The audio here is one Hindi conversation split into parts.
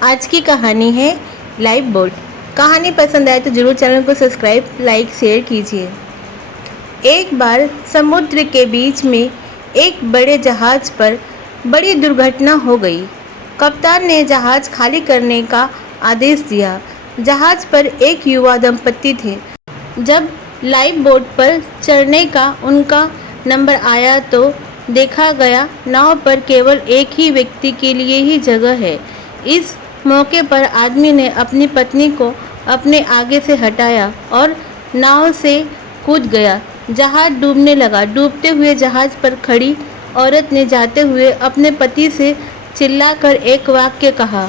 आज की कहानी है लाइफ बोट। कहानी पसंद आए तो जरूर चैनल को सब्सक्राइब, लाइक, शेयर कीजिए। एक बार समुद्र के बीच में एक बड़े जहाज पर बड़ी दुर्घटना हो गई। कप्तान ने जहाज खाली करने का आदेश दिया। जहाज पर एक युवा दंपति थे। जब लाइफ बोट पर चढ़ने का उनका नंबर आया तो देखा गया नाव पर केवल एक ही व्यक्ति के लिए ही जगह है। इस मौके पर आदमी ने अपनी पत्नी को अपने आगे से हटाया और नाव से कूद गया। जहाज डूबने लगा। डूबते हुए जहाज पर खड़ी औरत ने जाते हुए अपने पति से चिल्लाकर एक वाक्य कहा।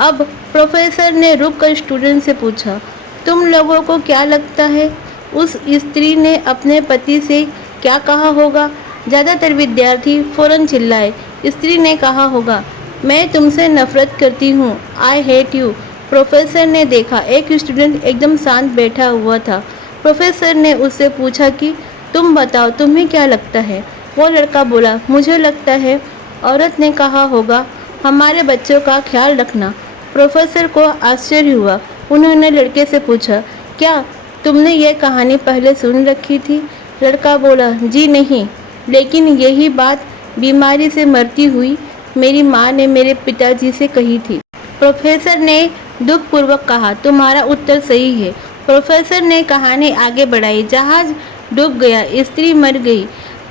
अब प्रोफेसर ने रुककर स्टूडेंट से पूछा, तुम लोगों को क्या लगता है उस स्त्री ने अपने पति से क्या कहा होगा? ज़्यादातर विद्यार्थी फौरन चिल्लाए। स्त्री ने कहा होगा, मैं तुमसे नफरत करती हूँ, आई हेट यू। प्रोफेसर ने देखा एक स्टूडेंट एकदम शांत बैठा हुआ था। प्रोफेसर ने उससे पूछा कि तुम बताओ, तुम्हें क्या लगता है? वो लड़का बोला, मुझे लगता है औरत ने कहा होगा, हमारे बच्चों का ख्याल रखना। प्रोफेसर को आश्चर्य हुआ। उन्होंने लड़के से पूछा, क्या तुमने ये कहानी पहले सुन रखी थी? लड़का बोला, जी नहीं, लेकिन यही बात बीमारी से मरती हुई मेरी माँ ने मेरे पिताजी से कही थी। प्रोफेसर ने दुखपूर्वक कहा, तुम्हारा उत्तर सही है। प्रोफेसर ने कहानी आगे बढ़ाई। जहाज डूब गया, स्त्री मर गई,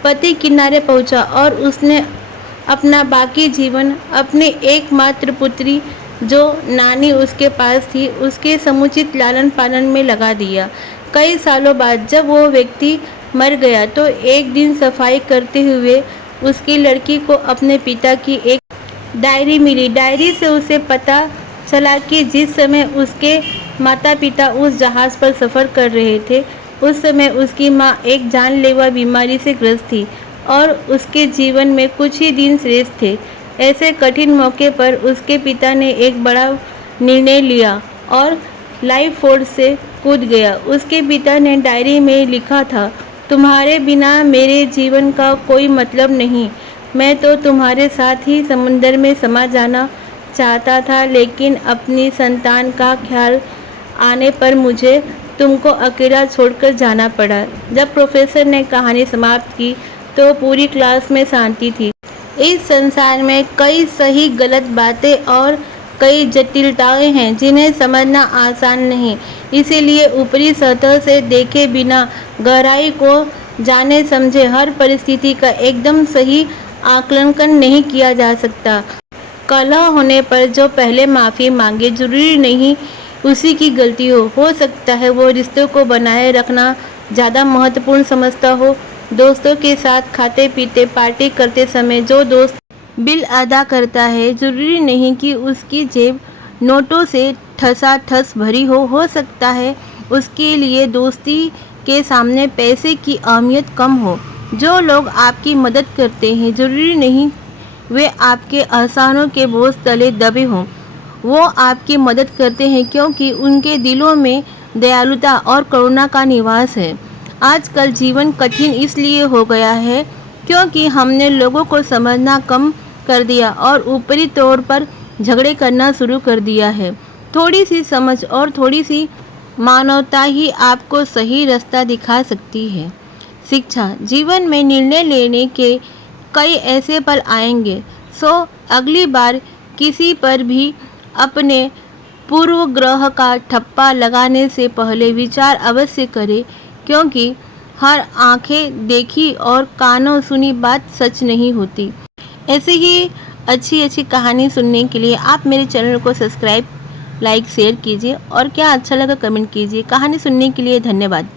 पति किनारे पहुंचा और उसने अपना बाकी जीवन अपनी एकमात्र पुत्री जो नानी उसके पास थी उसके समुचित लालन पालन में लगा दिया। कई सालों बाद जब वो व्यक्ति मर गया तो एक दिन सफाई करते हुए उसकी लड़की को अपने पिता की एक डायरी मिली। डायरी से उसे पता चला कि जिस समय उसके माता पिता उस जहाज़ पर सफ़र कर रहे थे उस समय उसकी माँ एक जानलेवा बीमारी से ग्रस्त थी और उसके जीवन में कुछ ही दिन शेष थे। ऐसे कठिन मौके पर उसके पिता ने एक बड़ा निर्णय लिया और लाइफ बोट से कूद गया। उसके पिता ने डायरी में लिखा था, तुम्हारे बिना मेरे जीवन का कोई मतलब नहीं। मैं तो तुम्हारे साथ ही समुंदर में समा जाना चाहता था, लेकिन अपनी संतान का ख्याल आने पर मुझे तुमको अकेला छोड़कर जाना पड़ा। जब प्रोफेसर ने कहानी समाप्त की तो पूरी क्लास में शांति थी। इस संसार में कई सही गलत बातें और कई जटिलताएं हैं जिन्हें समझना आसान नहीं। इसीलिए ऊपरी सतह से देखे बिना गहराई को जाने समझे हर परिस्थिति का एकदम सही आकलन नहीं किया जा सकता। कलह होने पर जो पहले माफ़ी मांगे जरूरी नहीं उसी की गलती हो सकता है वो रिश्तों को बनाए रखना ज़्यादा महत्वपूर्ण समझता हो। दोस्तों के साथ खाते पीते पार्टी करते समय जो दोस्त बिल अदा करता है जरूरी नहीं कि उसकी जेब नोटों से ठसाठस भरी हो सकता है उसके लिए दोस्ती के सामने पैसे की अहमियत कम हो। जो लोग आपकी मदद करते हैं जरूरी नहीं वे आपके एहसानों के बोझ तले दबे हों। वो आपकी मदद करते हैं क्योंकि उनके दिलों में दयालुता और करुणा का निवास है। आजकल जीवन कठिन इसलिए हो गया है क्योंकि हमने लोगों को समझना कम कर दिया और ऊपरी तौर पर झगड़े करना शुरू कर दिया है। थोड़ी सी समझ और थोड़ी सी मानवता ही आपको सही रास्ता दिखा सकती है। शिक्षा, जीवन में निर्णय लेने के कई ऐसे पल आएंगे, सो अगली बार किसी पर भी अपने पूर्वग्रह का ठप्पा लगाने से पहले विचार अवश्य करें क्योंकि हर आंखें देखी और कानों सुनी बात सच नहीं होती। ऐसे ही अच्छी कहानी सुनने के लिए आप मेरे चैनल को सब्सक्राइब, लाइक, शेयर कीजिए और क्या अच्छा लगा कमेंट कीजिए। कहानी सुनने के लिए धन्यवाद।